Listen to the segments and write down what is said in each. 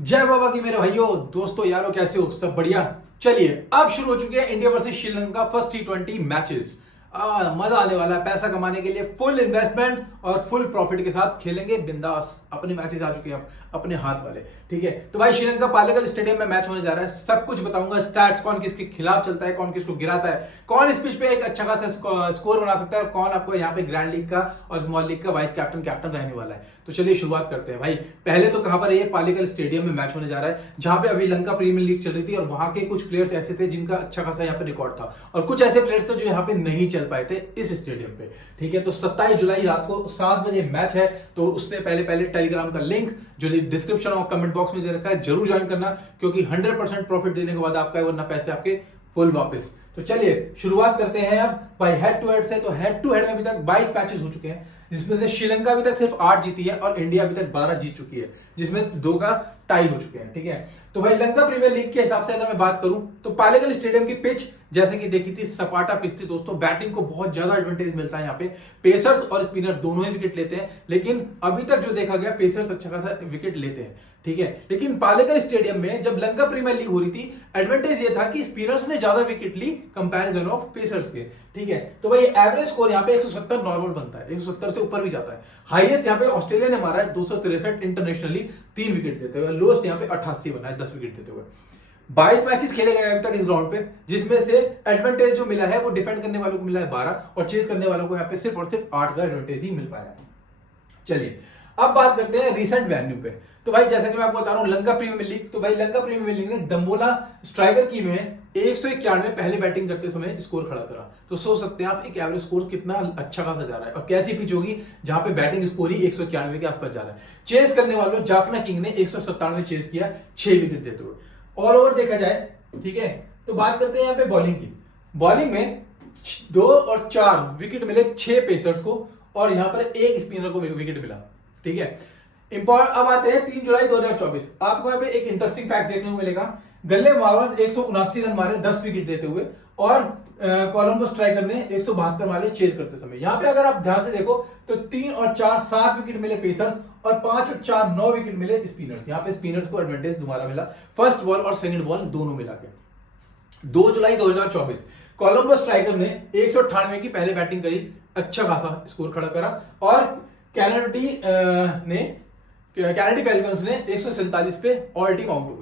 जय बाबा की मेरे भाइयों दोस्तों यारों, कैसे हो? सब बढ़िया। चलिए अब शुरू हो चुके हैं India versus Sri Lanka first T20 matches. मजा आने वाला है। पैसा कमाने के लिए फुल इन्वेस्टमेंट और फुल प्रॉफिट के साथ खेलेंगे बिंदास। अपने मैचेस आ चुके हैं अपने हाथ वाले। ठीक है, तो भाई श्रीलंका पालीगल स्टेडियम में मैच होने जा रहा है। सब कुछ बताऊंगा, स्टैट्स, कौन किसके खिलाफ चलता है, कौन किसको गिराता है, कौन इस पिच पे एक अच्छा खासा स्कोर बना सकता है और कौन आपको यहाँ पे ग्रैंड लीग का और स्मॉल लीग का वाइस कैप्टन रहने वाला है। तो चलिए शुरुआत करते हैं भाई। पहले तो कहां पर ये पालीगल स्टेडियम में मैच होने जा रहा है, जहां पे अभी लंका प्रीमियर लीग चल रही थी और वहां के कुछ प्लेयर्स ऐसे थे जिनका अच्छा खासा यहाँ पे रिकॉर्ड था और कुछ ऐसे प्लेयर्स थे जो यहाँ पे नहीं चल पाए थे इस स्टेडियम पे। ठीक है, तो 27 जुलाई रात को 7 बजे मैच है। तो उससे पहले पहले टेलीग्राम का लिंक जो डिस्क्रिप्शन और कमेंट बॉक्स में दे रखा है जरूर ज्वाइन करना, क्योंकि 100% प्रॉफिट देने के बाद आपका, वरना पैसे आपके फुल वापस। तो चलिए शुरुआत करते हैं अब भाई हेड टू हेड से। तो हेड टू हेड में अभी तक 22 मैचेस हो चुके हैं, जिसमें से श्रीलंका अभी तक सिर्फ 8 जीती है और इंडिया अभी तक 12 जीत चुकी है, जिसमें 2 का टाई हो चुके हैं। ठीक है, तो भाई लंका प्रीमियर लीग के हिसाब से अगर मैं बात करूं तो पालीगल स्टेडियम की पिच जैसे कि देखी थी, सपाटा पिच थी दोस्तों। बैटिंग को बहुत ज्यादा एडवांटेज मिलता है यहाँ पे। पेसर्स और स्पिनर दोनों ही विकेट लेते हैं, लेकिन अभी तक जो देखा गया पेसर्स अच्छा खासा विकेट लेते हैं। ठीक है, लेकिन पालीगल स्टेडियम में जब लंका प्रीमियर लीग हो रही थी, एडवांटेज ये था कि स्पिनर्स ने ज्यादा विकेट ली कंपैरिजन ऑफ पेसर्स के। ठीक है, तो भाई एवरेज स्कोर यहाँ पे 170 नॉर्मल बनता है, 170 से ऊपर भी जाता है। हाईएस्ट यहाँ पे ऑस्ट्रेलिया ने मारा है 263 इंटरनेशनली 3 विकेट देते हुए। लोएस्ट यहाँ पे 88 बना है 10 विकेट देते हुए। 22 मैचेस खेले गए अभी तक इस ग्राउंड पे, जिसमें से एडवांटेज जो मिला है वो डिफेंड करने वालों को मिला है 12 और चेस करने वालों को यहाँ पे सिर्फ और सिर्फ 8 का एडवांटेज ही मिल पाया है। चलिए अब बात करते हैं रिसेंट वैल्यू पे। तो भाई जैसा कि मैं आपको बता रहा हूं लंका प्रीमियर लीग, तो भाई लंका प्रीमियर लीग ने दम्बोला स्ट्राइकर की में 191 पहले बैटिंग करते समय स्कोर खड़ा करा। तो सोच सकते हैं आप एक एवरेज स्कोर कितना अच्छा खासा जा रहा है और कैसी पिच होगी जहां पे बैटिंग स्कोर ही 191 के आसपास जा रहा है। चेस करने वालों जाफना किंग ने 197 चेस किया 6 विकेट देते हुए। ऑल ओवर देखा जाए, ठीक है, तो बात करते हैं यहाँ पे बॉलिंग की। बॉलिंग में 2 और 4 विकेट मिले 6 पेसर्स को और यहां पर 1 स्पिनर को विकेट मिला। ठीक है, अब आते हैं 3 जुलाई 2024। आपको यहाँ पे एक इंटरेस्टिंग फैक्ट देखने को मिलेगा। गल्ले मार्वल्स 179 रन मारे 10 विकेट देते हुए और कोलंबो स्ट्राइकर ने 172 मारे चेज करते समय। यहाँ पे अगर आप ध्यान से देखो तो 3 और 4 7 विकेट मिले पेसर्स और 5 और 4 9 विकेट मिले स्पिनर्स। यहाँ पे स्पिनर्स को एडवांटेज दोबारा मिला, फर्स्ट बॉल और सेकंड बॉल दोनों मिला के। 2 जुलाई 2024 कोलंबो स्ट्राइकर ने 198 की पहले बैटिंग करी, अच्छा खासा स्कोर खड़ा करा और कैनेडी फैल्कन्स ने 147 पे ऑल टीम आउट हो गई।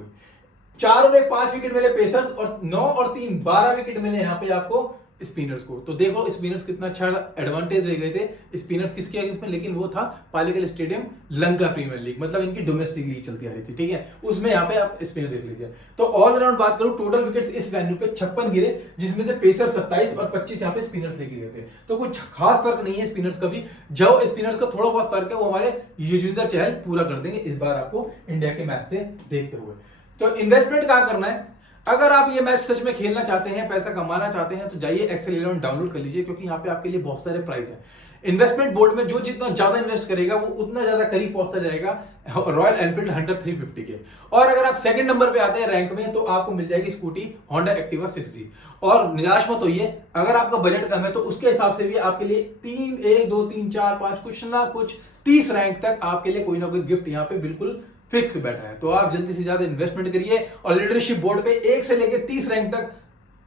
4 और 1 5 विकेट मिले पेसर्स और 9 और 3 12 विकेट मिले यहाँ पे आपको स्पिनर्स को। तो देखो स्पिनर्स कितना अच्छा एडवांटेज ले गए थे। स्पिनर्स किसके अगेंस्ट में, लेकिन वो था पालीगल स्टेडियम लंका प्रीमियर लीग, मतलब इनकी डोमेस्टिक लीग चलती आ रही थी। ठीक है, उसमें यहाँ पे आप स्पिनर देख लीजिए। तो ऑल अराउंड बात करूं, टोटल विकेट्स इस वेन्यू पे 56 गिरे, जिसमें से पेसर 27 और 25 यहाँ पे स्पिनर्स लेके गए थे। तो कुछ खास फर्क नहीं है स्पिनर्स का भी। जो स्पिनर्स का थोड़ा बहुत फर्क है वो हमारे युजवेंद्र चहल पूरा कर देंगे इस बार आपको इंडिया के मैच से देखते हुए। तो इन्वेस्टमेंट कहां करना है? अगर आप ये मैच सच में खेलना चाहते हैं, पैसा कमाना चाहते हैं, तो जाइए एक्सेल 11 डाउनलोड कर लीजिए, क्योंकि यहाँ पे आपके लिए बहुत सारे प्राइस हैं। इन्वेस्टमेंट बोर्ड में जो जितना ज्यादा इन्वेस्ट करेगा वो उतना ज्यादा करीब पहुंचता जाएगा रॉयल एनफील्ड हंटर 350 के। और अगर आप सेकंड नंबर पे आते हैं रैंक में, तो आपको मिल जाएगी स्कूटी होंडा एक्टिवा 6G। और निराश मत होइए, अगर आपका बजट कम है तो उसके हिसाब से भी आपके लिए 1 2 3 4 5 कुछ ना कुछ 30 रैंक तक आपके लिए कोई ना कोई गिफ्ट यहाँ पे बिल्कुल फिक्स बैठा है। तो आप जल्दी से ज्यादा इन्वेस्टमेंट करिए और लीडरशिप बोर्ड पे 1 से लेकर 30 रैंक तक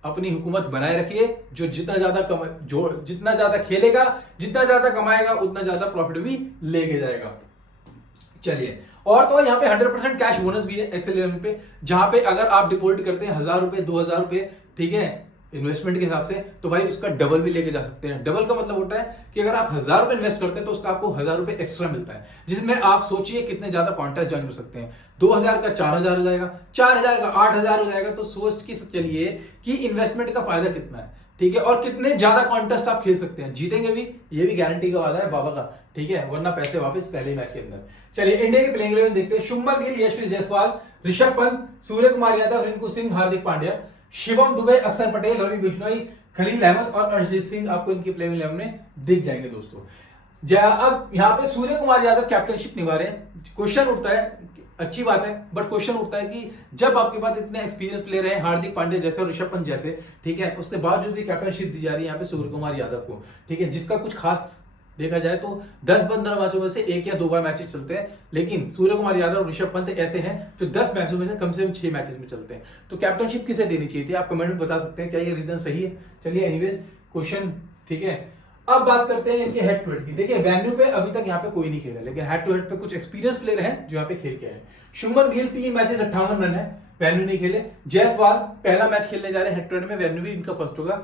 अपनी हुकूमत बनाए रखिए। जो जितना ज्यादा खेलेगा, जितना ज्यादा कमाएगा, उतना ज्यादा प्रॉफिट भी लेके जाएगा। चलिए, और तो यहाँ पे 100% कैश बोनस भी है एक्सेल 11 पे, जहां पे अगर आप डिपॉजिट करते हैं 1000 रुपए 2000 रुपए, ठीक है, इन्वेस्टमेंट के हिसाब से, तो भाई उसका डबल भी लेके जा सकते हैं। डबल का मतलब होता है कि अगर आप 1000 रुपए इन्वेस्ट करते हैं तो उसका आपको 1000 रुपए एक्स्ट्रा मिलता है, जिसमें आप सोचिए कितने ज्यादा कॉन्टेस्ट ज्वाइन कर सकते हैं। 2000 का 4000 हो जाएगा, 4000 का 8000 हो जाएगा। तो सोच के चलिए कि इन्वेस्टमेंट का फायदा कितना है। ठीक है, और कितने ज्यादा कॉन्टेस्ट आप खेल सकते हैं, जीतेंगे भी, ये भी गारंटी का वादा है बाबा का। ठीक है, वरना पैसे वापस पहले मैच के अंदर। चलिए इंडिया के प्लेइंग 11 देखते हैं। शुभमन गिल, यशस्वी जायसवाल, ऋषभ पंत, सूर्य कुमार यादव, रिंकू सिंह, हार्दिक पांड्या, शिवम दुबे, अक्षर पटेल, रवि बिश्नोई, खलील अहमद और अर्शदीप सिंह आपको इनकी प्लेइंग 11 में दिख जाएंगे दोस्तों। अब यहाँ पे सूर्य कुमार यादव कैप्टनशिप निभा रहे हैं। क्वेश्चन उठता है, अच्छी बात है, बट क्वेश्चन उठता है कि जब आपके पास इतने एक्सपीरियंस प्लेयर हैं, हार्दिक पांड्या जैसे और ऋषभ पंत जैसे, ठीक है, उसके बावजूद भी कैप्टनशिप दी जा रही है यहाँ पे सूर्य कुमार यादव को। ठीक है, जिसका कुछ खास देखा जाए तो 10-15 मैचों में से एक या दो बार मैचेस चलते हैं, लेकिन सूर्य कुमार यादव और ऋषभ पंत ऐसे हैं जो 10 मैचों में से कम 6 मैचेस में चलते हैं। तो कैप्टनशिप किसे देनी चाहिए थी, आप कमेंट में बता सकते हैं, क्या ये रीजन सही है? चलिए एनीवेज क्वेश्चन, ठीक है। अब बात करते हैं इनके हेड टू हेड की। देखिए वेन्यू पे अभी तक यहाँ पे कोई नहीं खेला, लेकिन हेड टू हेड पे कुछ एक्सपीरियंस प्लेयर हैं जो यहाँ पे खेल के आए। शुभमन गिल 3 मैचेस 58 रन है, वेन्यू नहीं खेले। जायसवाल पहला मैच खेलने जा रहे हैं हेड टू हेड में, वेन्यू भी इनका फर्स्ट होगा।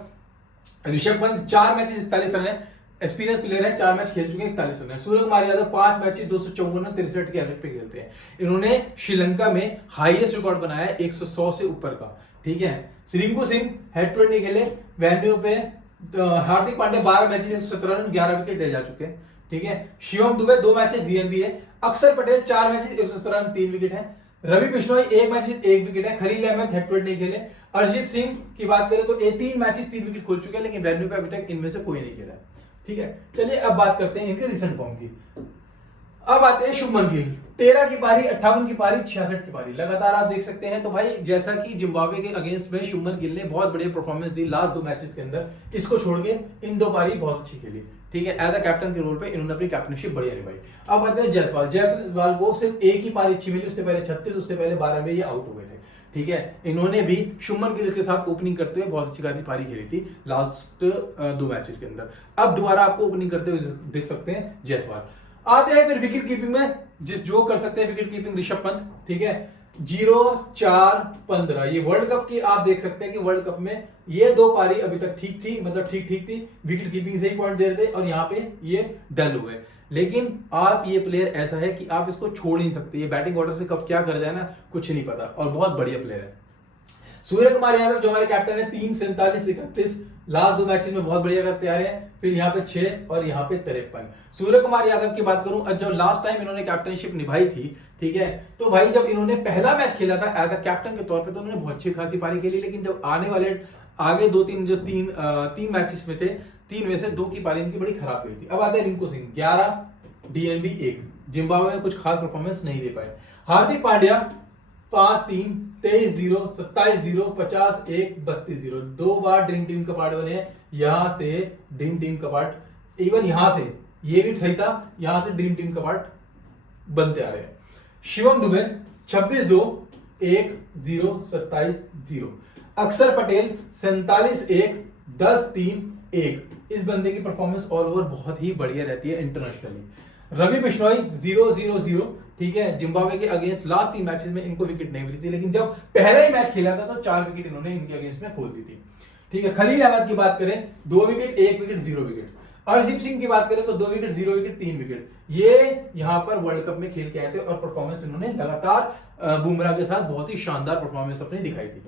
ऋषभ पंत 4 मैचेस 41 रन है, एक्सपीरियंस प्लेयर है, 4 मैच खेल चुके हैं, 41 रन है। सूर्य कुमार यादव 5 मैचेस 254 रन 63 के एवरेज पे खेलते हैं। इन्होंने श्रीलंका में हाईएस्ट रिकॉर्ड बनाया है 100 से ऊपर का, ठीक है। Rinku Singh head to head नहीं खेले, वेन्यू पे Hardik Pandya 12 matches 117 run 11 wicket ले जा चुके हैं, ठीक है। शिवम दुबे 2 मैचेस डीएनबी है। अक्षर पटेल 4 मैचेस 117 रन 3 विकेट है। रवि बिश्नोई 1 मैच 1 विकेट है। Khaleel Ahmed head to head नहीं खेले। अर्शदीप सिंह की बात करें तो 3 मैचेस 3 विकेट खोल चुके हैं, लेकिन वेन्यू पे अभी तक इनमें से कोई नहीं खेला, ठीक है। चलिए अब बात करते हैं इनके रिसेंट फॉर्म की। अब आते हैं शुभमन गिल, 13 की पारी, 58 की पारी, 66 की पारी, लगातार आप देख सकते हैं। तो भाई जैसा कि जिम्बाब्वे के अगेंस्ट में शुभमन गिल ने बहुत बढ़िया परफॉर्मेंस दी लास्ट 2 मैचेस के अंदर, इसको छोड़ के इन 2 पारी बहुत अच्छी खेली, ठीक है। एज अ कैप्टन के रोल पे इन्होंने अपनी कैप्टनशिप बढ़िया निभाई। अब आते हैं जायसवाल। जायसवाल को सिर्फ एक ही पारी अच्छी मिली, उससे पहले 36, उससे पहले 12 में ये आउट हो गए थे, ठीक है। इन्होंने भी शुभमन गिल के साथ ओपनिंग करते हुए बहुत अच्छी खासी पारी खेली थी लास्ट 2 मैचेस के अंदर। अब दोबारा आपको ओपनिंग करते हुए देख सकते हैं जायसवाल। आते हैं फिर विकेट कीपिंग में, जो कर सकते हैं विकेट कीपिंग, ऋषभ पंत, ठीक है। 0-4-15 ये वर्ल्ड कप की आप देख सकते हैं कि वर्ल्ड कप में ये 2 पारी अभी तक ठीक थी, मतलब ठीक थी, विकेट कीपिंग से ही पॉइंट दे रहे थे, और यहाँ पे ये डल हुए। लेकिन आप ये प्लेयर ऐसा है कि आप इसको छोड़ नहीं सकते, ये बैटिंग ऑर्डर से कब क्या कर जाए ना कुछ नहीं पता, और बहुत बढ़िया प्लेयर है। सूर्य कुमार यादव जो हमारे कैप्टन है, 3 47 31 लास्ट 2 मैचेस में बहुत बढ़िया करते आ रहे हैं। फिर यहाँ पे 6 और यहाँ पे 53। सूर्य कुमार यादव की बात करूं, जब लास्ट टाइम इन्होंने कैप्टनशिप निभाई थी, ठीक है, तो भाई जब इन्होंने पहला मैच खेला था एज अ कैप्टन के तौर पे, तो उन्होंने बहुत अच्छी खासी पारी खेली। लेकिन जब आने वाले आगे 2-3 जो 3 मैचेस में थे, 3 में से 2 की पारी इनकी बड़ी खराब गई थी। अब आते हैं रिंकू सिंह, 11 डीएनबी 1, जिम्बाब्वे में कुछ खास परफॉर्मेंस नहीं दे पाए। हार्दिक पांड्या 5-3 23-0 27-0 50-1 32-0, 2 बार ड्रीम टीम का पार्ट बने, यहां से ड्रीम टीम का पार्ट, इवन यहां से ये भी सही था, यहां से ड्रीम टीम का पार्ट बनते आ रहे हैं। शिवम दुबे 26-2 1-0 27-0। अक्षर पटेल 47-1 10-3 1। इस बंदे की परफॉर्मेंस ऑल ओवर बहुत ही बढ़िया रहती है इंटरनेशनली। रवि बिश्नोई 0-0-0, ठीक है। जिम्बाब्वे के अगेंस्ट लास्ट 3 मैचेस में इनको विकेट नहीं मिली थी, लेकिन जब पहला ही मैच खेला था तो 4 विकेट इन्होंने इनके अगेंस्ट में खोल दी थी, ठीक है। खलील अहमद की बात करें, 2 wicket 1 wicket 0 wicket. Arshdeep Singh की बात करें तो 2 विकेट 0 विकेट 3 विकेट। ये यहां पर वर्ल्ड कप में खेल के आए थे, और परफॉर्मेंस इन्होंने लगातार बुमराह के साथ बहुत ही शानदार परफॉर्मेंस अपनी दिखाई थी।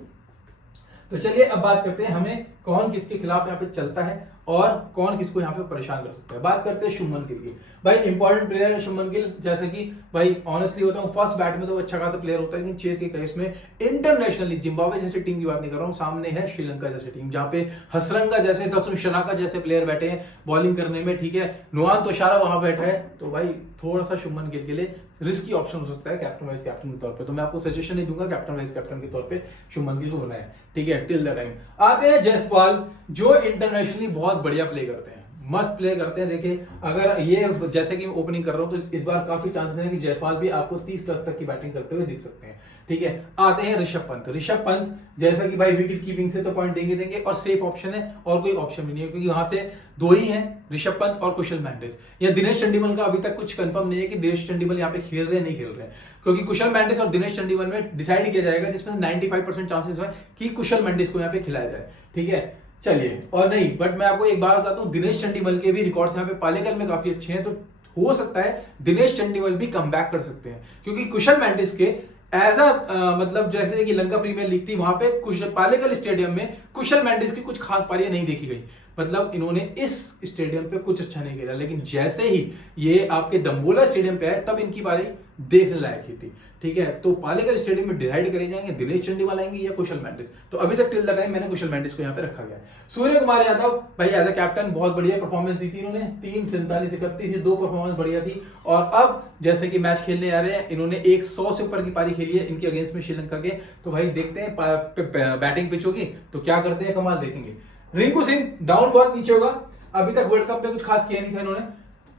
तो चलिए अब बात करते हैं हमें कौन किसके खिलाफ यहाँ पे चलता है और कौन किसको यहाँ पे परेशान कर सकता है। बात करते हैं शुभमन गिल की। भाई इंपॉर्टेंट प्लेयर है शुभमन गिल, जैसे कि भाई ऑनेस्टली होता हूँ, फर्स्ट बैट में तो अच्छा खासा प्लेयर होता है, लेकिन चेस के केस में इंटरनेशनली जिम्बाब्वे जैसे टीम की बात नहीं कर रहा हूँ, सामने है श्रीलंका जैसे टीम, जहाँ पे हसरंगा जैसे, दसुन शनाका जैसे प्लेयर बैठे हैं बॉलिंग करने में, ठीक है। नुआन तोशारा वहां बैठा है, तो भाई थोड़ा सा शुभमन गिल के लिए रिस्की ऑप्शन हो सकता है कैप्टन वाइस कैप्टन के तौर पे। तो मैं आपको सजेशन नहीं दूंगा कैप्टन वाइस कैप्टन के तौर पे शुभमन गिल को बनाए, ठीक है, टिल द टाइम। आते हैं जायसवाल, जो इंटरनेशनली बहुत बढ़िया प्ले करते हैं, मस्त प्ले करते हैं। देखिए अगर ये जैसे कि मैं ओपनिंग कर रहा हूं तो इस बार काफी चांसेस हैं कि जायसवाल भी आपको 30+ तक की बैटिंग करते हुए दिख सकते हैं, ठीक है। आते हैं ऋषभ पंत। ऋषभ पंत जैसा कि भाई विकेट कीपिंग से तो पॉइंट देंगे और सेफ ऑप्शन है, और कोई ऑप्शन भी नहीं है, क्योंकि वहां से 2 ही हैं, ऋषभ पंत और कुशल मेंडिस। या दिनेश चंडीमल का अभी तक कुछ कंफर्म नहीं है कि दिनेश चंडीमल यहाँ पे खेल रहे हैं नहीं खेल रहे हैं, क्योंकि कुशल मेंडिस और दिनेश चंडीमल में डिसाइड किया जाएगा, जिसमें 95% चांसेस है कि कुशल मेंडिस को यहाँ पे खिलाया जाए, ठीक है। चलिए, और नहीं बट मैं आपको एक बात बताता हूं, दिनेश चंडीमल के भी रिकॉर्ड्स यहाँ पे पालेकर में काफी अच्छे हैं, तो हो सकता है दिनेश चंडीमल भी कम बैक कर सकते हैं, क्योंकि कुशल मेंडिस के एज अ मतलब जैसे कि लंका प्रीमियर लीग थी, वहां पे पालेकर स्टेडियम में कुशल मेंडिस की कुछ खास पारियां नहीं देखी गई, मतलब इन्होंने इस स्टेडियम पे कुछ अच्छा नहीं खेला। लेकिन जैसे ही ये आपके दम्बोला स्टेडियम पे आए तब इनकी पारी देखने लायक ही थी, ठीक है। तो पालेकर स्टेडियम में डिसाइड करे जाएंगे दिनेश चंडीमल आएंगे या कुशल मेंडिस, तो अभी तक टिल द टाइम मैंने कुशल मेंडिस को यहाँ पे रखा गया है। सूर्य कुमार यादव भाई एज अ कैप्टन बहुत बढ़िया परफॉर्मेंस दी थी इन्होंने, 3 47 31 ये 2 परफॉर्मेंस बढ़िया थी। और अब जैसे कि मैच खेलने आ रहे हैं, इन्होंने 100 से ऊपर की पारी खेली है इनके अगेंस्ट में श्रीलंका के, तो भाई देखते हैं बैटिंग पिच होगी तो क्या करते हैं, कमाल देखेंगे। रिंकू सिंह डाउन बहुत नीचे होगा, अभी तक वर्ल्ड कप में कुछ खास किया नहीं था इन्होंने,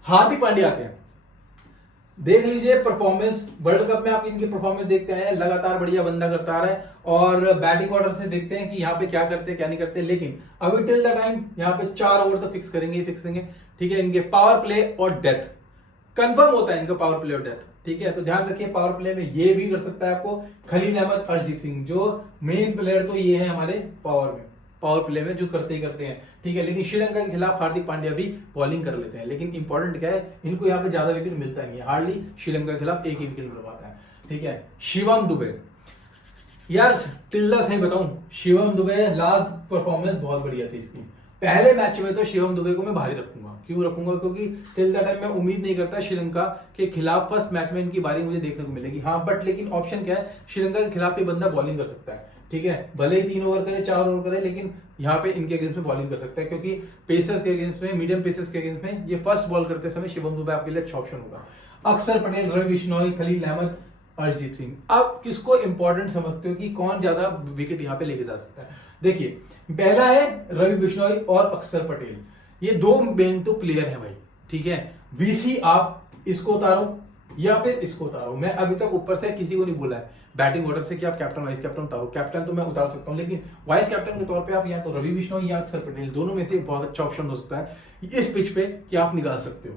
हार्दिक पांड्या आते हैं, देख लीजिए परफॉर्मेंस, वर्ल्ड कप में आप इनकी परफॉर्मेंस देखते हैं, लगातार बढ़िया बंदा करता आ रहा है, और बैटिंग ऑर्डर से देखते हैं कि यहाँ पे क्या करते हैं क्या नहीं करते, लेकिन अभी टिल द टाइम यहाँ पे 4 ओवर तो फिक्स करेंगे, ठीक है। इनके पावर प्ले और डेथ कंफर्म होता है, इनका पावर प्ले और डेथ, ठीक है। तो ध्यान रखिए पावर प्ले में ये भी कर सकता है आपको खलील अहमद, अर्शदीप सिंह, जो मेन प्लेयर तो ये है हमारे पावर प्ले में जो करते ही करते हैं, ठीक है। लेकिन श्रीलंका के खिलाफ हार्दिक पांड्या भी बॉलिंग कर लेते हैं, लेकिन इंपॉर्टेंट क्या है, इनको यहाँ पे ज्यादा विकेट मिलता नहीं है, हार्डली श्रीलंका के खिलाफ एक ही विकेट मिल पाता है, ठीक है। शिवम दुबे, यार टिल्ला सही बताऊं, शिवम दुबे लास्ट परफॉर्मेंस बहुत बढ़िया थी इसकी, पहले मैच में तो शिवम दुबे को मैं भारी रखूंगा। क्यों रखूंगा? क्योंकि टिल द टाइम मैं उम्मीद नहीं करता श्रीलंका के खिलाफ फर्स्ट मैच में इनकी बारी मुझे देखने को मिलेगी। हाँ बट लेकिन ऑप्शन क्या है, श्रीलंका के खिलाफ ये बंदा बॉलिंग कर सकता है, ठीक है। भले ही 3 ओवर करे 4 ओवर करे, लेकिन यहाँ पे इनके अगेंस्ट में बॉलिंग कर सकता है, क्योंकि पेसर्स के अगेंस्ट में, मीडियम पेसर्स के अगेंस्ट में ये फर्स्ट बॉल करते समय शिवम दुबे आपके लिए अच्छा ऑप्शन होगा। अक्षर पटेल, रवि बिश्नोई, खलील अहमद, अर्शदीप सिंह, अब किसको इंपॉर्टेंट समझते हो कि कौन ज्यादा विकेट यहाँ पे लेके जा सकता है? देखिए पहला है रवि बिश्नोई और अक्षर पटेल, ये 2 मेन तो प्लेयर है भाई, ठीक है। वीसी आप इसको उतारो या फिर इसको उतारो, मैं अभी तक ऊपर से किसी को नहीं बोला है बैटिंग ऑर्डर से कि आप कैप्टन वाइस कैप्टन उतारो, कैप्टन तो मैं उतार सकता हूं, लेकिन वाइस कैप्टन के तौर पे आप या तो रवि बिश्नोई या अक्षर पटेल, दोनों में से बहुत अच्छा ऑप्शन हो सकता है इस पिच पे कि आप निकाल सकते हो।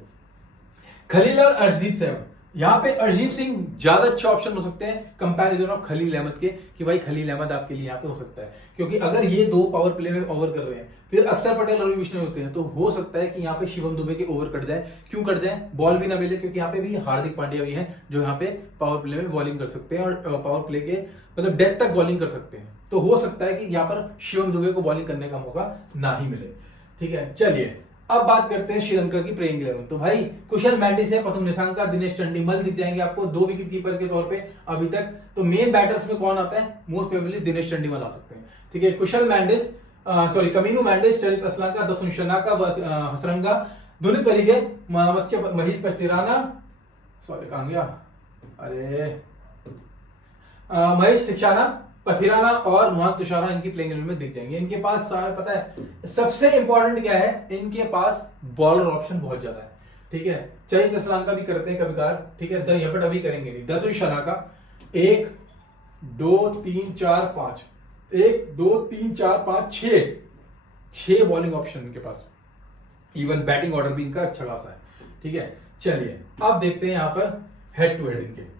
खलील और अर्शदीप सिंह, यहाँ पे अर्शदीप सिंह ज्यादा अच्छा ऑप्शन हो सकते हैं कंपैरिजन ऑफ खलील अहमद के, कि भाई खलील अहमद आपके लिए यहाँ पे हो सकता है, क्योंकि अगर ये 2 पावर प्ले में ओवर कर रहे हैं, फिर अक्षर पटेल और रवि बिश्नोई होते हैं, तो हो सकता है कि यहाँ पे शिवम दुबे के ओवर कट जाए। क्यों कट जाए? बॉल भी ना मिले, क्योंकि यहाँ पे भी हार्दिक पांड्या भी हैं जो यहाँ पे पावर प्ले में बॉलिंग कर सकते हैं, और पावर प्ले के मतलब डेथ तक बॉलिंग कर सकते हैं, तो हो सकता है कि यहाँ पर शिवम दुबे को बॉलिंग करने का मौका ना ही मिले, ठीक है। चलिए अब बात करते हैं श्रीलंका की प्लेइंग 11। तो भाई कुशल मेंडिस है, पथुम निसांका, दिनेश चंडीमल दिख जाएंगे आपको 2 विकेट कीपर के तौर पे अभी तक। तो मेन बैटर्स में कौन आता है? मोस्ट प्रोबेबली दिनेश चंडीमल आ सकते हैं, ठीक है। कुशल मेंडिस, कमीनू मेंडिस, चरित असलांका, दसुन शनाका, हसरंगा, दुनित वलीगे, महीश पथिराना, कहां गया, अरे महेश तिक्षाना, पथिराना और नुहान तुषारा इनकी प्लेइंग 11 में दिख जाएंगे। इनके पास सारा पता है सबसे इंपॉर्टेंट क्या है, इनके पास बॉलर ऑप्शन बहुत ज्यादा है, ठीक है। चरित असलांका भी करते हैं कभी-कभार, ठीक है, यहाँ पर अभी करेंगे नहीं। दसुन शनाका 1 2 3 4 5 1 2 3 4 5 6 बॉलिंग ऑप्शन इनके पास, इवन बैटिंग ऑर्डर भी इनका अच्छा खासा है, ठीक है। चलिए अब देखते हैं यहाँ पर हेड टू हेड इनके।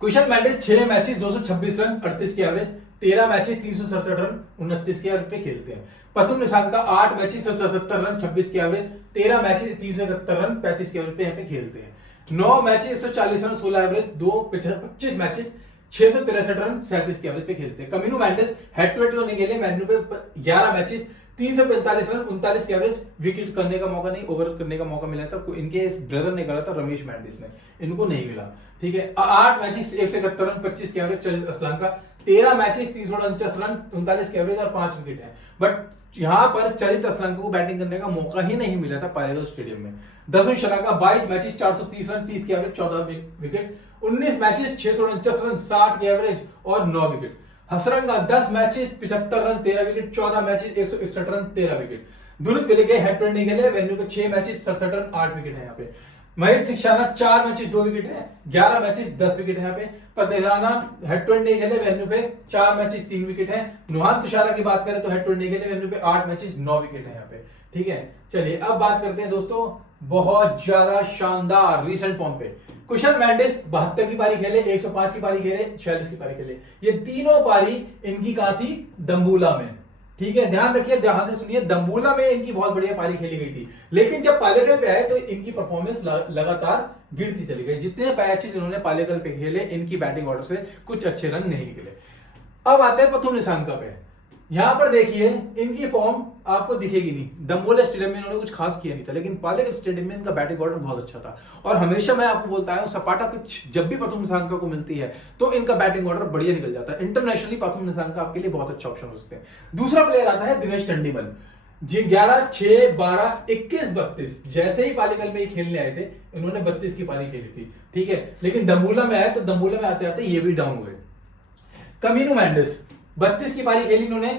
कुशल मेंडिस 6 मैचेस 226 रन 38 की एवरेज, 13 मैचेस 367 रन 29 के एवरेज पे खेलते हैं। पथुम निसांका 8 मैचेस 177 रन 26 की एवरेज, 13 मैचेस 371 रन 35 के एवरेज पे यहाँ पे खेलते हैं। 9 matches 140 run 16 average, 25 matches 663 run 37 के एवरेज पे खेलते हैं। कमीनू मेंडिस हेड टू हेड तो नहीं खेले, मेन्यू पे 11 मैचेस 345 रन 39 के एवरेज, विकेट करने का मौका नहीं, ओवर करने का मौका मिला था, इनके इस ब्रदर ने करा था रमेश मेंडिस ने, इनको नहीं मिला, ठीक है। 8 मैचेस 171 रन 25 के एवरेज, चरित असलांका 13 मैचेस 349 रन 39 के एवरेज और 5 विकेट है। बट यहां पर चरित असलांका को बैटिंग करने का मौका ही नहीं मिला था पायलगढ़ स्टेडियम में। दसुन शनाका 22 मैचेस 430 रन 30 के एवरेज 14 विकेट, 19 मैचेस 649 रन 60 के एवरेज और 9 विकेट। Hasaranga 10 matches 75 run 13 wicket, 14 matches 161 run 13 wicket. Dunith Wellalage head to head नहीं खेले, वेन्यू पे 6 मैचेस 67 रन 8 विकेट है यहाँ पे। महेश तिक्षाना 4 मैचेस 2 विकेट है, 11 मैचेस 10 विकेट है यहाँ पे। पथिराना हेड टू हेड नहीं खेले, वेन्यू पे 4 मैचेस 3 विकेट है। नुहान तुषारा की बात करें तो हेड टू हेड नहीं खेले, वेन्यू पे 8 मैचेस 9 विकेट है यहाँ पे, ठीक है। चलिए अब बात करते हैं दोस्तों बहुत ज्यादा शानदार रीसेंट फॉर्म पे। कुशल मेंडिस 72 की पारी खेले, 105 की पारी खेले, 46 की पारी खेले, ये तीनों पारी इनकी कहां थी? दम्बुला में, ठीक है। ध्यान रखिए, ध्यान से सुनिए, दम्बुला में इनकी बहुत बढ़िया पारी खेली गई थी, लेकिन जब पालेकल पे आए तो इनकी परफॉर्मेंस लगातार गिरती चली गई। जितने मैचेस इन्होंने पालेकल पे खेले, इनकी बैटिंग ऑर्डर से कुछ अच्छे रन नहीं निकले। अब आते हैं पथुम निसांका पे। यहां पर देखिए इनकी फॉर्म आपको दिखेगी नहीं, दम्बोला स्टेडियम में इन्होंने कुछ खास किया नहीं था, लेकिन पालेकल स्टेडियम में इनका बैटिंग ऑर्डर बहुत अच्छा था। और हमेशा मैं आपको बोलता हूं सपाटा पिच जब भी पथुम निसांका को मिलती है तो इनका बैटिंग ऑर्डर बढ़िया निकल जाता है। इंटरनेशनली पथुम निसांका आपके लिए बहुत अच्छा ऑप्शन हो सकते हैं। दूसरा प्लेयर आता है दिनेश चंडीमल, जी 11 6 12 21 32, जैसे ही पालेकल में खेलने आए थे इन्होंने 32 की पारी खेली थी, ठीक है। लेकिन दम्बुला में आए तो दम्बुला में आते आते ये भी डाउन हुए। कमीनू मेंडिस 32 की पारी खेली इन्होंने,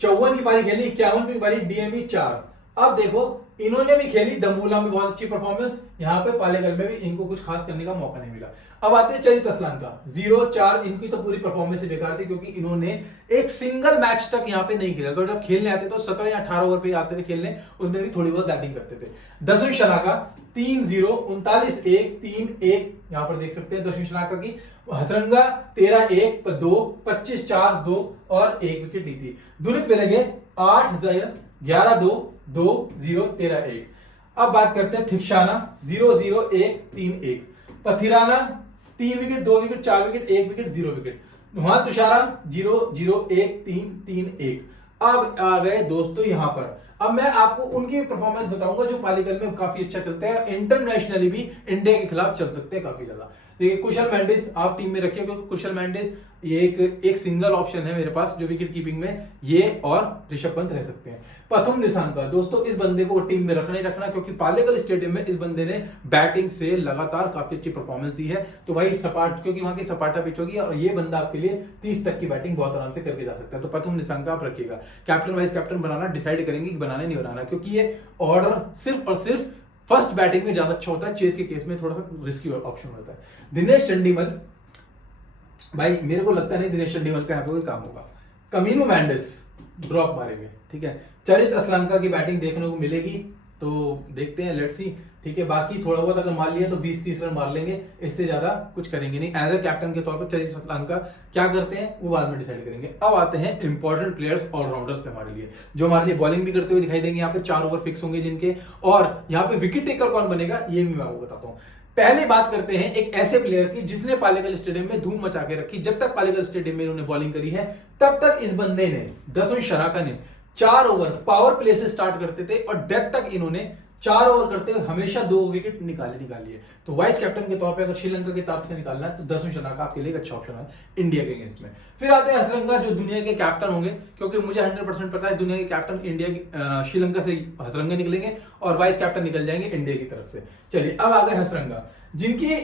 54 की पारी खेली, 51 की पारी, डीएमई 4। अब देखो इन्होंने भी खेली, दम्बोला में बहुत अच्छी परफॉर्मेंस, यहाँ पे पालेकर में भी इनको कुछ खास करने का मौका नहीं मिला। अब आते हैं चरित असलान का 0-4, इनकी तो पूरी परफॉर्मेंस ही बेकार थी क्योंकि इन्होंने एक सिंगल मैच तक यहाँ पे नहीं खेला। तो जब खेलने आते तो 17 या 18 ओवर पे आते थे खेलने, उसमें भी थोड़ी बहुत बैटिंग करते थे। दसवीं शनाका 3-0, 39-1, 3-1 यहां पर देख सकते हैं दसवीं शनाका की। हसरंगा 13-1, 2, 25-4, 2 और 1 विकेट ली थी। दुलित वेलगे 8-0, 11-2, 2-0, 13-1। अब बात करते हैं Theekshana 0-0-1, 3-1। Pathirana 3 wicket, 2 wicket, 4 wicket, 1 wicket, 0 wicket. Nuwan Thushara 0-0-1, 3-3-1। अब आ गए दोस्तों यहां पर, अब मैं आपको उनकी परफॉर्मेंस बताऊंगा जो पालीकल में काफी अच्छा चलता है, इंटरनेशनली भी इंडिया के खिलाफ चल सकते हैं काफी ज्यादा। देखिए कुशल मेंडिस आप टीम में रखिए क्योंकि कुशल मेंडिस ये एक सिंगल ऑप्शन है मेरे पास जो विकेट कीपिंग में, ये और ऋषभ पंत रह सकते हैं। प्रथम निशान का दोस्तों इस बंदे को टीम में रखना ही रखना क्योंकि पालेकर स्टेडियम में इस बंदे ने बैटिंग से लगातार काफी अच्छी परफॉर्मेंस दी है। तो भाई सपाट, क्योंकि वहां की सपाटा पिच होगी और ये बंदा आपके लिए 30 तक की बैटिंग बहुत आराम से करके जा सकता है। तो प्रथम निशान का आप रखिएगा। कैप्टन वाइस कैप्टन बनाना डिसाइड करेंगे कि बनाना नहीं बनाना, क्योंकि ये ऑर्डर सिर्फ और सिर्फ फर्स्ट बैटिंग में ज्यादा अच्छा होता है, चेस के केस में थोड़ा सा रिस्की ऑप्शन होता है। दिनेश चंडीमल, भाई मेरे को लगता नहीं दिनेश चंडीमल का यहाँ पे कोई काम होगा। कमीनू मैंडिस ड्रॉप मारेंगे, ठीक है। चरित असलांका की बैटिंग देखने को मिलेगी तो देखते हैं, लेट्स सी, ठीक है। बाकी थोड़ा बहुत अगर मार लिया तो 20-30 रन मार लेंगे, इससे ज्यादा कुछ करेंगे नहीं। एज अ कैप्टन के तौर पर चरित असलांका क्या करते हैं वो बाद में डिसाइड करेंगे। अब आते हैं इंपॉर्टेंट प्लेयर्स ऑलराउंडर्स पे हमारे लिए, जो हमारे लिए बॉलिंग भी करते हुए दिखाई देंगे। यहाँ पे 4 ओवर फिक्स होंगे जिनके, और यहाँ पे विकेट टेकर कौन बनेगा ये भी मैं आपको बताता हूँ। पहले बात करते हैं एक ऐसे प्लेयर की जिसने पालेकर स्टेडियम में धूम मचा के रखी। जब तक पालेकर स्टेडियम में इन्होंने बॉलिंग करी है तब तक इस बंदे ने, दसवीं शनाका ने 4 ओवर पावर प्ले से स्टार्ट करते थे और डेथ तक इन्होंने 4 ओवर करते हुए हमेशा 2 विकेट निकाली है। तो वाइस कैप्टन के तौर पे अगर श्रीलंका के ताप से निकालना है तो दसवीं शनाका आपके लिए एक अच्छा ऑप्शन है इंडिया के अगेंस्ट में। फिर आते हैं हसरंगा जो दुनिया के कैप्टन होंगे, क्योंकि मुझे 100% पता है दुनिया के कैप्टन इंडिया की श्रीलंका से हसरंगा निकलेंगे और वाइस कैप्टन निकल जाएंगे इंडिया की तरफ से। चलिए अब आ गए हसरंगा, जिनकी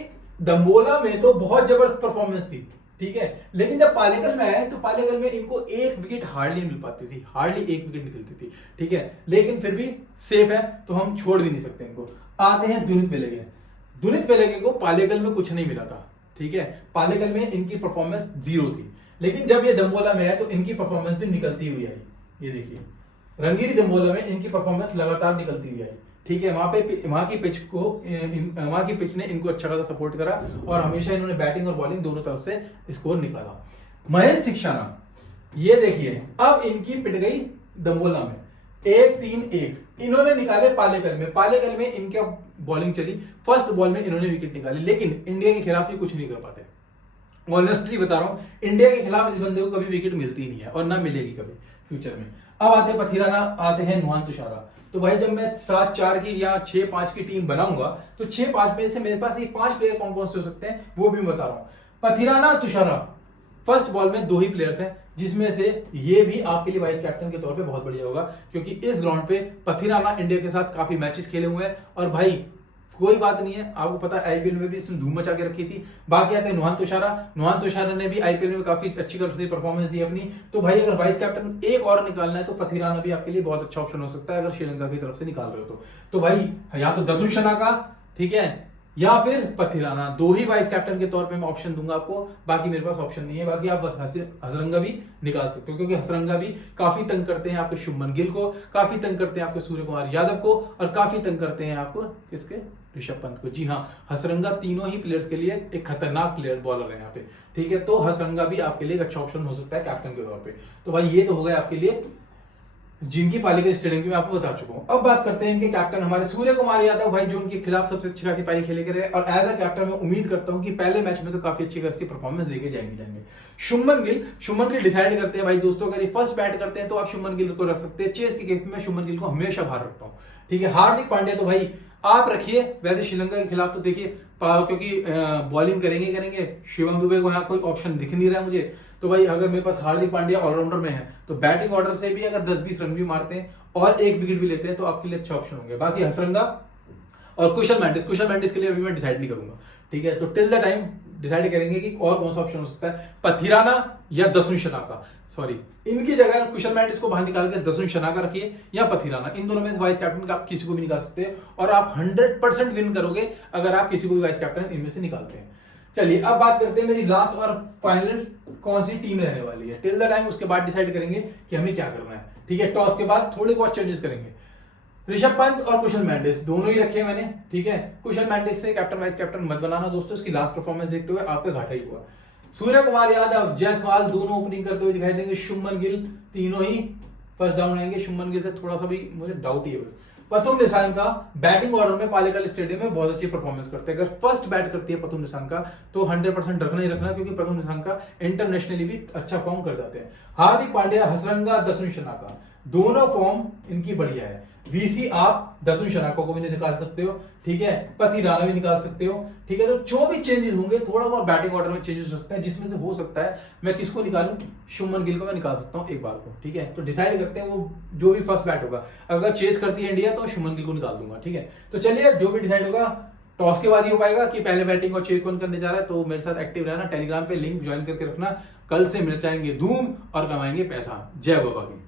दम्बोला में तो बहुत जबरदस्त परफॉर्मेंस थी, ठीक है। लेकिन जब पालेकर में आए तो पालेकर में इनको 1 विकेट हार्डली मिल पाती थी, हार्डली 1 विकेट निकलती थी, ठीक है। लेकिन फिर भी सेफ है तो हम छोड़ भी नहीं सकते इनको। आते हैं दुनित वेलेगे। दुनित वेलेगे को पालेकर में कुछ नहीं मिला था, ठीक है। पालेकर में इनकी परफॉर्मेंस 0 थी, लेकिन जब ये दम्बोला में आए तो इनकी परफॉर्मेंस भी निकलती हुई आई। ये देखिए रंगीरी दम्बोला में इनकी परफॉर्मेंस लगातार निकलती हुई आई, ठीक है। वहां की पिच ने इनको अच्छा खासा सपोर्ट करा और हमेशा इन्होंने बैटिंग और बॉलिंग दोनों तरफ से स्कोर निकाला। महेश थिक्शाना, ये देखिए अब इनकी पिट गई दम्बोला में 1-3-1 इन्होंने निकाले पालेकर में इनका बॉलिंग चली। फर्स्ट बॉल में इन्होंने विकेट निकाली, लेकिन इंडिया के खिलाफ ये कुछ नहीं कर पाते। ऑनेस्टली बता रहा हूं, इंडिया के खिलाफ इस बंदे को कभी विकेट मिलती नहीं है और ना मिलेगी कभी फ्यूचर में। अब आते हैं पथिराना, आते हैं नुहान तुषारा। तो भाई जब मैं 7-4 की या 6-5 की टीम बनाऊंगा तो 6-5 में से मेरे पास ये 5 प्लेयर कौन कौन से हो सकते हैं वो भी मैं बता रहा हूं। पथिराना, तुषारा, फर्स्ट बॉल में 2 ही प्लेयर्स हैं, जिसमें से ये भी आपके लिए वाइस कैप्टन के तौर पे बहुत बढ़िया होगा, क्योंकि इस ग्राउंड पे पथिराना इंडिया के साथ काफी मैचेस खेले हुए हैं और भाई कोई बात नहीं है, आपको पता है आईपीएल में भी इसने धूम मचा के रखी थी। बाकी आते हैं नुहान तुषारा ने भी आईपीएल में काफी अच्छी परफॉर्मेंस दी अपनी। तो भाई अगर वाइस कैप्टन एक और निकालना है तो पथिराना भी आपके लिए बहुत अच्छा ऑप्शन हो सकता है अगर श्रीलंका की तरफ से निकाल रहे हो तो भाई या तो दसवीं शनाका, ठीक है, या फिर पथिराना, 2 ही वाइस कैप्टन के तौर पे मैं ऑप्शन दूंगा आपको। बाकी मेरे पास ऑप्शन नहीं है। बाकी आप हसरंगा भी निकाल सकते हो, क्योंकि हसरंगा भी काफी तंग करते हैं आपके शुभमन गिल को, काफी तंग करते हैं आपके सूर्य कुमार यादव को और काफी तंग करते हैं आपको किसके, ऋषभ पंत को। जी हाँ, हसरंगा तीनों ही प्लेयर्स के लिए एक खतरनाक प्लेयर बॉलर है यहाँ पे, ठीक है। तो हसरंगा भी आपके लिए एक अच्छा ऑप्शन हो सकता है कैप्टन के तौर पे। तो भाई ये तो हो गया आपके लिए जिनकी पालेकर स्टेडियम की मैं आपको बता चुका हूं। अब बात करते हैं इनके कैप्टन हमारे सूर्य कुमार यादव, भाई जो उनके खिलाफ सबसे अच्छी खासी पारी खेले रहे और एज अ कैप्टन मैं उम्मीद करता हूं कि पहले मैच में तो काफी अच्छी खासी परफॉर्मेंस देके जाएंगे। शुभमन गिल डिसाइड करते हैं भाई दोस्तों, अगर ये फर्स्ट बैट करते हैं तो आप शुभमन गिल को रख सकते हैं। चेस के केस में शुभमन गिल को हमेशा बाहर रखता हूं, ठीक है। हार्दिक पांड्या तो भाई आप रखिए, वैसे श्रीलंका के खिलाफ तो देखिए क्योंकि बॉलिंग करेंगे शिवम दुबे को यहाँ कोई ऑप्शन दिख नहीं रहा है मुझे। तो भाई अगर मेरे पास हार्दिक पांड्या ऑलराउंडर में है तो बैटिंग ऑर्डर से भी अगर 10-20 रन भी मारते हैं और 1 विकेट भी लेते हैं तो आपके लिए अच्छा ऑप्शन होंगे। बाकी हसरंगा और कुशल मेंडिस के लिए अभी मैं डिसाइड नहीं करूंगा, ठीक है। तो टिल द टाइम डिसाइड करेंगे कि और कौन सा ऑप्शन हो सकता है, पथिराना या दसवीं शनाका। सॉरी, इनकी जगह कुशल मेंडिस को बाहर निकाल के दसुन शनाका रखिए या पथिराना, इन दोनों में से वाइस कैप्टन का आप किसी को भी निकाल सकते हैं और आप 100% विन करोगे अगर आप किसी को भी वाइस कैप्टन इनमें से निकालते हैं। चलिए अब बात करते हैं मेरी लास्ट और फाइनल कौन सी टीम रहने वाली है। टिल द टाइम उसके बाद डिसाइड करेंगे कि हमें क्या करना है, ठीक है। टॉस के बाद थोड़े बहुत चेंजेस करेंगे। ऋषभ पंत और कुशल मेंडिस दोनों ही रखे मैंने, ठीक है। कुशल मेंडिस से कैप्टन वाइस कैप्टन मत बनाना दोस्तों, उसकी लास्ट परफॉर्मेंस देखते हुए आपका घाटा ही हुआ। सूर्य कुमार यादव, जायसवाल दोनों ओपनिंग करते हुए दिखाई देंगे। शुभमन गिल तीनों ही फर्स्ट डाउन आएंगे। शुभमन गिल से थोड़ा सा भी मुझे डाउट ही है। प्रथम निशांका बैटिंग ऑर्डर में पालेकल स्टेडियम में बहुत अच्छी परफॉर्मेंस करते हैं। अगर फर्स्ट बैट करती है प्रथम निशांका तो 100% रखना ही रखना, क्योंकि प्रथम निशांका इंटरनेशनली भी अच्छा फॉर्म कर जाते हैं। हार्दिक पांड्या, हसरंगा, दसुन शनाका दोनों फॉर्म इनकी बढ़िया है। वीसी आप दसुन शनाका को भी निकाल सकते हो, ठीक है। पथिराना भी निकाल सकते हो, ठीक है। तो जो भी चेंजेस होंगे थोड़ा बहुत बैटिंग ऑर्डर में चेंजेस हो सकते हैं, जिसमें से हो सकता है मैं किसको निकालूं, शुभमन गिल को मैं निकाल सकता हूं एक बार को, ठीक है। तो डिसाइड करते हैं वो जो भी फर्स्ट बैट होगा। अगर चेज करती है इंडिया तो शुभमन गिल को निकाल दूंगा, ठीक है। तो चलिए जो भी डिसाइड होगा टॉस के बाद ही हो पाएगा कि पहले बैटिंग और चेज कौन करने जा रहा है। तो मेरे साथ एक्टिव रहना, टेलीग्राम पे लिंक ज्वाइन करके रखना। कल से मिल जाएंगे धूम और कमाएंगे पैसा। जय बाबा की।